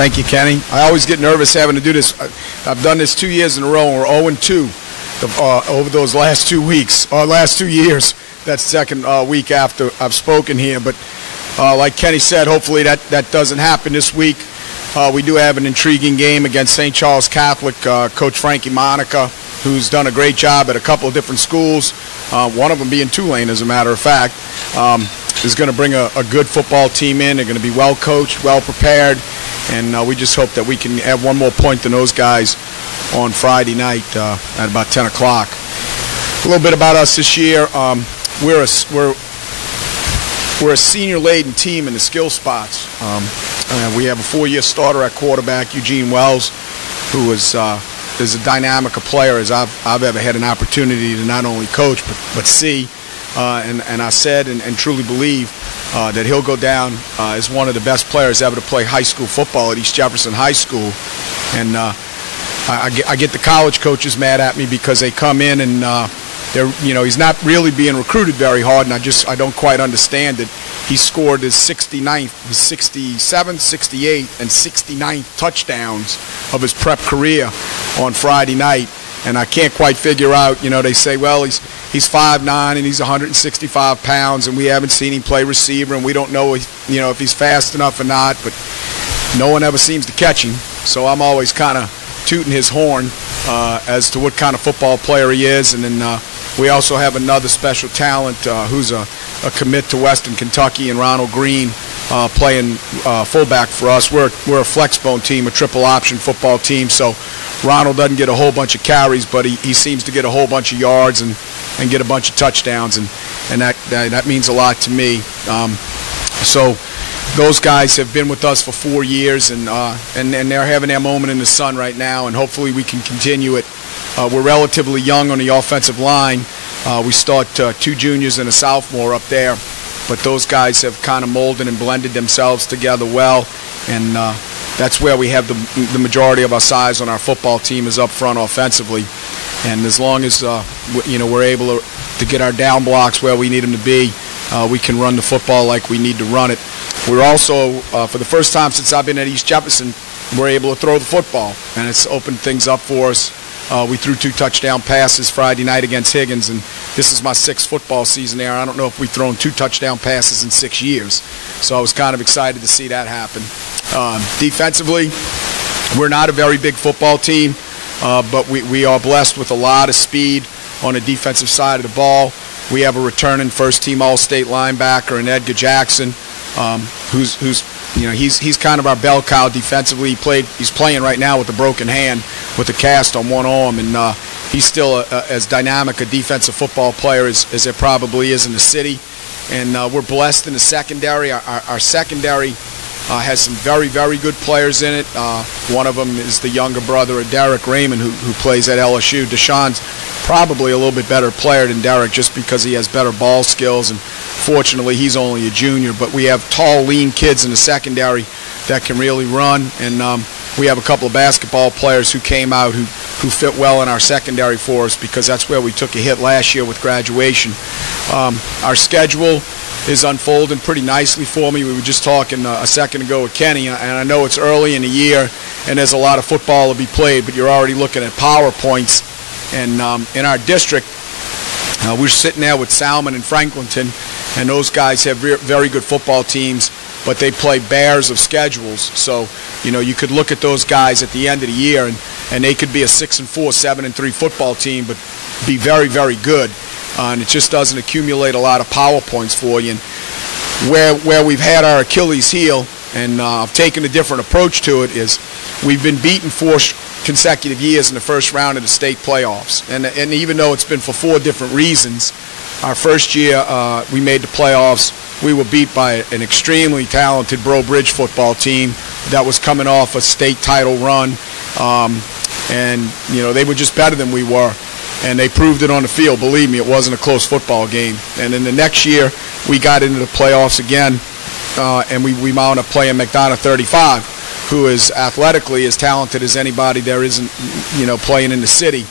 Thank you, Kenny. I always get nervous having to do this. I've done this 2 years in a row, and we're 0-2 over those last 2 weeks, or last 2 years. That's second week after I've spoken here. But like Kenny said, hopefully that doesn't happen this week. We do have an intriguing game against St. Charles Catholic. Coach Frankie Monica, who's done a great job at a couple of different schools, one of them being Tulane, as a matter of fact, is going to bring a good football team in. They're going to be well coached, well prepared, and we just hope that we can have one more point than those guys on Friday night at about 10 o'clock. A little bit about us this year. We're a senior-laden team in the skill spots. We have a 4-year starter at quarterback, Eugene Wells, who is a dynamic a player as I've ever had an opportunity to not only coach but see. And I said and truly believe that he'll go down as one of the best players ever to play high school football at East Jefferson High School. And I get the college coaches mad at me because they come in and he's not really being recruited very hard, and I don't quite understand it. He scored his 69th, his 67th, 68th, and 69th touchdowns of his prep career on Friday night, and I can't quite figure out. They say, well, he's 5'9" and he's 165 pounds, and we haven't seen him play receiver, and we don't know if he's fast enough or not. But no one ever seems to catch him, so I'm always kind of tooting his horn as to what kind of football player he is. And then we also have another special talent who's a commit to Western Kentucky, and Ronald Green playing fullback for us. We're a flexbone team, a triple option football team, so Ronald doesn't get a whole bunch of carries, but he seems to get a whole bunch of yards and get a bunch of touchdowns, and that means a lot to me. So those guys have been with us for 4 years, and they're having their moment in the sun right now, and hopefully we can continue it. We're relatively young on the offensive line. We start 2 juniors and a sophomore up there, but those guys have kind of molded and blended themselves together well, and that's where we have the majority of our size on our football team is up front offensively. And as long as we're able to get our down blocks where we need them to be, we can run the football like we need to run it. We're also, for the first time since I've been at East Jefferson, we're able to throw the football, and it's opened things up for us. We threw 2 touchdown passes Friday night against Higgins, and this is my 6th football season there. I don't know if we've thrown 2 touchdown passes in 6 years, so I was kind of excited to see that happen. Defensively, we're not a very big football team, but we are blessed with a lot of speed on the defensive side of the ball. We have a returning first-team All-State linebacker in Edgar Jackson, he's kind of our bell cow defensively. He's playing right now with a broken hand, with a cast on one arm, and he's still as dynamic a defensive football player as there probably is in the city. And we're blessed in the secondary. Our secondary has some very, very good players in it. One of them is the younger brother of Derek Raymond, who plays at LSU. Deshaun's probably a little bit better player than Derek just because he has better ball skills, and fortunately he's only a junior. But we have tall, lean kids in the secondary that can really run, and we have a couple of basketball players who came out who fit well in our secondary for us, because that's where we took a hit last year with graduation. Our schedule is unfolding pretty nicely for me. We were just talking a second ago with Kenny, and I know it's early in the year and there's a lot of football to be played, but you're already looking at PowerPoints. And in our district, we're sitting there with Salmon and Franklinton, and those guys have very good football teams, but they play bears of schedules. So, you could look at those guys at the end of the year, and they could be a 6-4, 7-3 football team, but be very, very good. And it just doesn't accumulate a lot of PowerPoints for you. And where we've had our Achilles heel, and I've taken a different approach to it, is we've been beaten 4 consecutive years in the first round of the state playoffs. And even though it's been for 4 different reasons, our first year we made the playoffs, we were beat by an extremely talented Breaux Bridge football team that was coming off a state title run. And they were just better than we were. And they proved it on the field. Believe me, it wasn't a close football game. And then the next year, we got into the playoffs again, and we wound up playing McDonough 35, who is athletically as talented as anybody there isn't, playing in the city.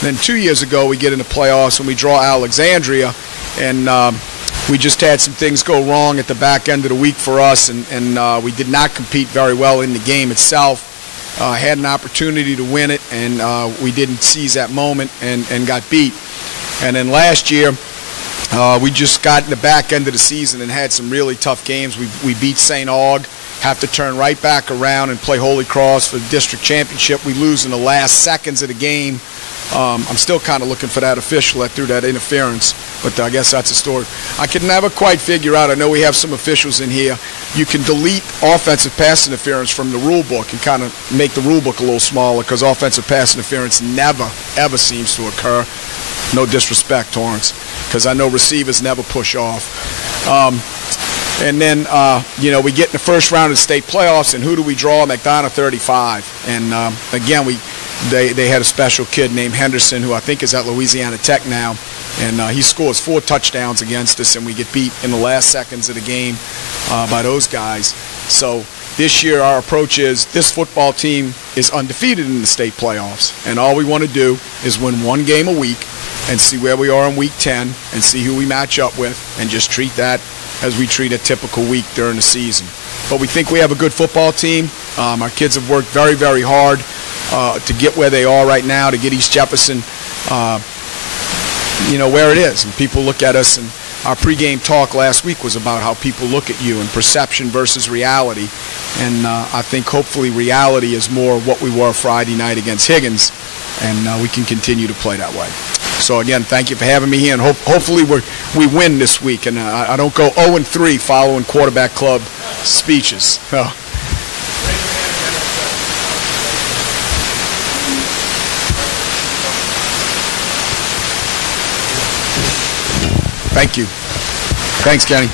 Then 2 years ago, we get into playoffs and we draw Alexandria, and we just had some things go wrong at the back end of the week for us, and we did not compete very well in the game itself. Had an opportunity to win it, and we didn't seize that moment and got beat. And then last year, we just got in the back end of the season and had some really tough games. We beat St. Aug, have to turn right back around and play Holy Cross for the district championship. We lose in the last seconds of the game. I'm still kind of looking for that official that threw that interference, but I guess that's a story. I can never quite figure out. I know we have some officials in here. You can delete offensive pass interference from the rule book and kind of make the rule book a little smaller, because offensive pass interference never, ever seems to occur. No disrespect, Torrance, because I know receivers never push off. And then, we get in the first round of the state playoffs, and who do we draw? McDonough 35. And, again, they had a special kid named Henderson, who I think is at Louisiana Tech now, and he scores 4 touchdowns against us, and we get beat in the last seconds of the game by those guys. So this year our approach is this football team is undefeated in the state playoffs, and all we want to do is win 1 game a week and see where we are in week 10 and see who we match up with, and just treat that as we treat a typical week during the season. But we think we have a good football team. Our kids have worked very, very hard to get where they are right now, to get East Jefferson, where it is. And people look at us, and our pregame talk last week was about how people look at you and perception versus reality. And I think hopefully reality is more what we were Friday night against Higgins, and we can continue to play that way. So again, thank you for having me here, and hopefully we win this week, and I don't go 0-3 following quarterback club speeches. Thank you. Thanks, Kenny.